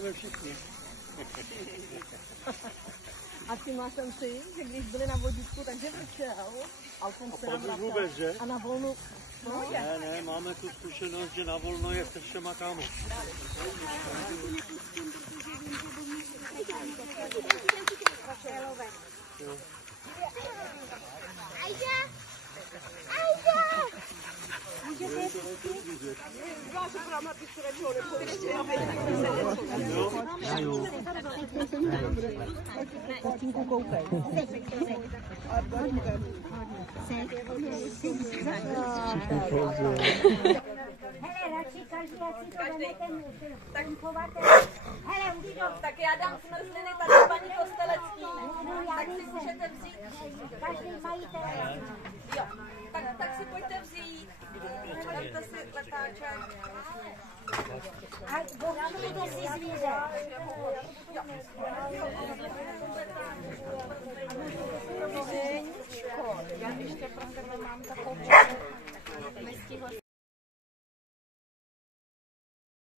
Všichni. A všimla jsem si, že když byli na vodítku, takže vyšel. Alfons se nám vůbec, že? a na volnu. No, ne, máme tu zkušenost, že na volno je se všema kámo. Kostínku koupej. Hele, radši každý, jak si to vemete, hele, už to. Tak já dám zmrzliny tady paní Kostelecký. Tak si můžete vzít. Každý majitel. Jo, tak si pojďte vzít. Dejte si letáček. A bohníte si zvíře. Já ještě pro tebe mám takovou